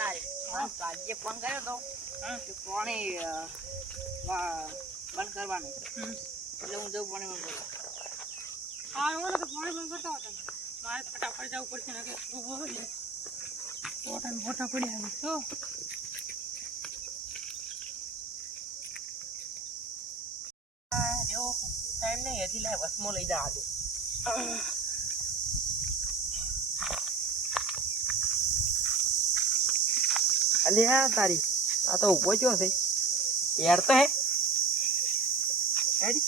તારે કાજે ફોન કર્યો તો કે પાણી બંધ કરવાનું એટલે હું જઉં પાણી બંધ કરવા. હા ઓલો તો પાણી બંધ કરતા હતા મારે ફટાફટ જવું પડશે ને કે મોટા પડ્યા આવી તો જો ટાઈમ નહીં હજી લાય વસમો લઈ જા આજે. અલ્યા તારી આ તો ઉભો થયો છે યાર તો હે હેડી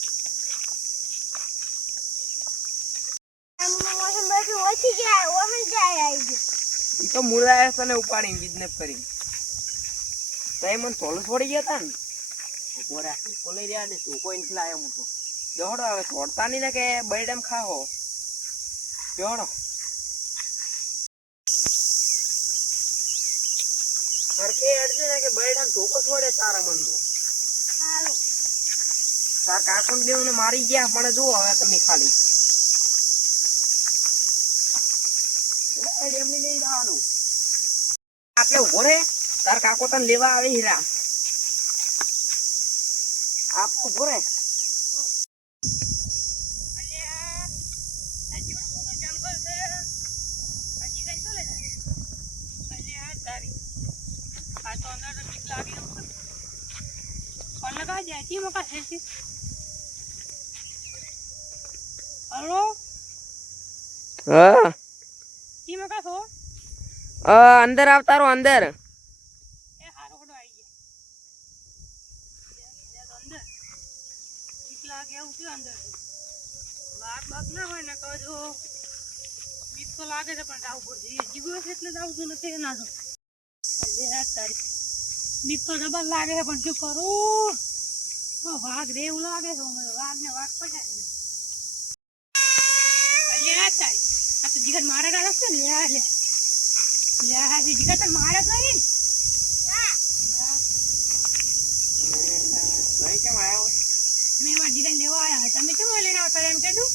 ઈ તો મુળાયા તને ઉપાડીને બિઝનેસ કરીને તઈ મને થોડું છોડી ગયા તા ને બોરા કોલે રહ્યા ને તું કોઈ નથી લાયો હું તો જોડો હવે છોડતા નહીં ને કે બૈડમ ખાઓ જોડો સરખે અડજે ને કે બૈડમ ધોકો છોડે તારા મનમાં તાર કાકુન દેવને મારી ગયા પણ જુઓ હવે તમે ખાલી એમની નહીં જવાનું આપણે ઉભો રે તાર કાકો તને લેવા આવે હીરા આપ ઉભો રે અંદર આવતા રહો અંદર લાગે છે પણ આવું પડશે જીવો છે એટલે જ આવતું નથી ના તારી બીક તો ડબલ લાગે છે પણ શું કરું વાઘ રે એવું લાગે છે વાઘ ને વાઘ પડાય આ તો જીગર મારે રાખશે ને લે જીગર તો મારે જ નહીં કેમ આવ્યો મેં એવા જીગર લેવા આવ્યા તમે કેમ લઈને આવતા એમ કીધું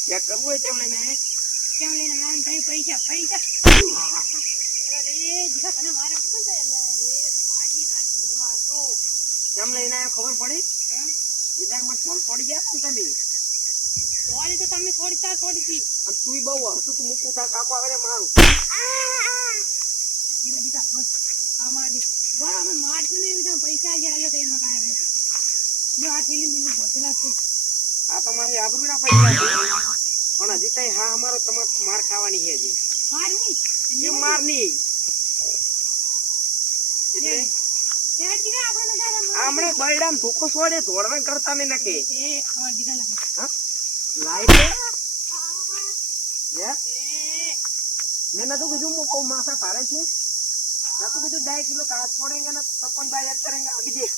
ચેક કરવું હોય તેમ લઈને કેમ લઈને આવ્યા કઈ પૈસા અરે જીગર તને મારે શું કરે કેમ લઈને આવ્યો ખબર પડી ઇધર માં ફોન પડી ગયા ને તમે સોરી તો તમે થોડી ચાર થોડી થી તું બહુ હતું તું મૂકું તાર કાકો આવે મારું જીગર જીગર બસ આ મારી બરાબર મારશું ને એમ પૈસા આજે આલ્યો તો એમાં કાંઈ રહે જો આ થેલી મિલું બોતેલા છે આ તમારી આબરૂના પૈસા પણ હજી તઈ હા અમારો તમાર માર ખાવાની છે હજી માર નહીં એ માર નહીં એટલે આપણે બૈડામ ધોકો છોડે ધોળવા કરતા નહીં નકે હા લાઈટ મેં નતું કીધું હું માથા ભારે છે નતું કીધું 2 કિલો કાચ छोड़ेंगे ना तपन बाय याद करेंगे अभी देख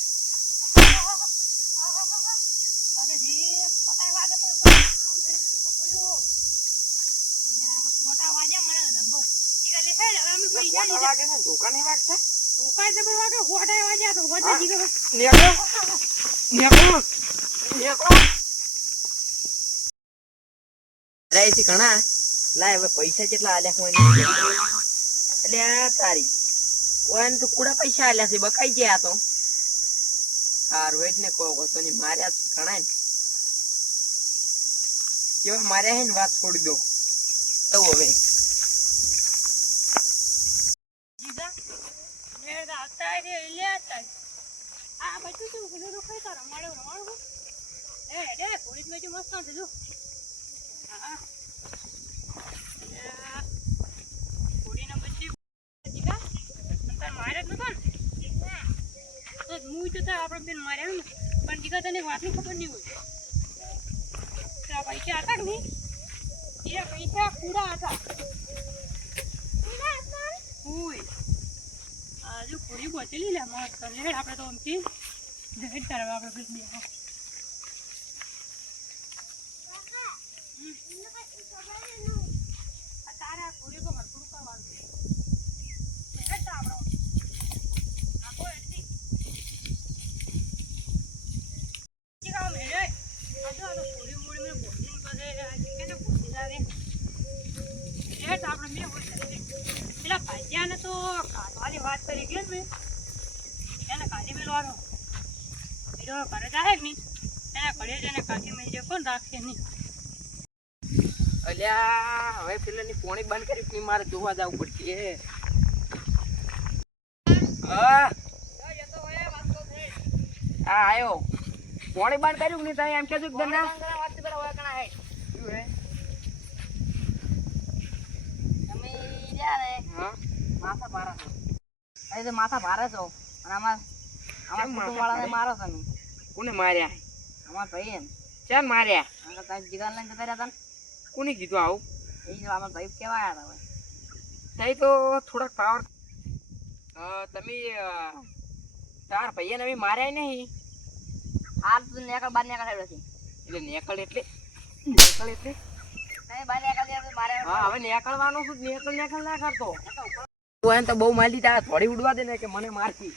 अरे जी पता है वाजे तो मोटा वाजे મને દબો ઈગા લે હેડ અમે પૈસા લીધા વાગે ને ધોકા નહીં વાગતા ધોકા દબો વાગે હોડા વાજ્યા તો વધે જીગો નેકો રાઈસી કણા લાય હવે પૈસા કેટલા આલ્યા હોય એટલે આ તારી ઓન તો કુડા પૈસા આલ્યા છે બકાઈ ગયા તો હારું એટલે કહો તો ની માર્યા ઘણા ને કેવા માર્યા હે ને વાત છોડી દો તો હવે જીગા મેળા આતા રે લે આતા આ બધું તું ગુલો રોખાઈ તારો માળો રવાળો એ થોડી મેં જો મસ્ત છે જો હા થોડી ના બચ્ચી જીગા અંતર મારે જ નતો તો હું તો આપણે બેન માર્યા ને પણ જીગા તને વાતની ખબર નહીં હોય આ પૈસા હતા કે નહીં એ પૈસા કુડા હતા ઓય આજુ પૂરી બોતલી લે મત કરે આપણે તો અમથી જહેડ કરવા આપણે બસ બે તારા પૂરી કો હરકું કરવાનું જહેડ આપણો આખો એટલી જીગા મેરે આ તો પૂરી મૂડી મે બોલી કરે કેને પૂરી લાવે જહેડ આપણે મે હોય પેલા ભાઈયાને તો વાતવાળી વાત કરી ગયો ને મેં, એને કાઢી મેળવાનો. બીજો ઘરે જાય કે નહીં, એને ઘરે જઈને કાઢી મેળજે, કોણ રાખશે નહીં. અલ્યા હવે પેલાની પોણી બંધ કરી પછી મારે જોવા જવું પડશે. હા હા આયો પોણી બંધ કર્યું ને તઈ એમ કહેજો કે ધંધા શું હે? હા માથા ભારે છો અહીં તો માથા ભારે છો અને અમાર કુટુંબવાળાને મારો તમે. કોને માર્યા? અમાર ભાઈ એમ ચાલ માર્યા? અમે કાંઈ જીગર લઈને જતા રહ્યા હતા કોને કીધું આવું? ને એ જ અમારા ભાઈ કેવા આવ્યા હતા તઈ તો થોડાક પાવર તમે તાર ભાઈને અમે માર્યા નહીં હાલ તું નેકળ બાર નેકળ આવ્યો છે એટલે નેકળ એટલે નહીં બાર નેકળ મારે હા હવે નેકળવાનો છું નેકળ ના કરતો તું એને તો બહુ મારી દીધા થોડી ઉડવા દે ને કે મને મારતી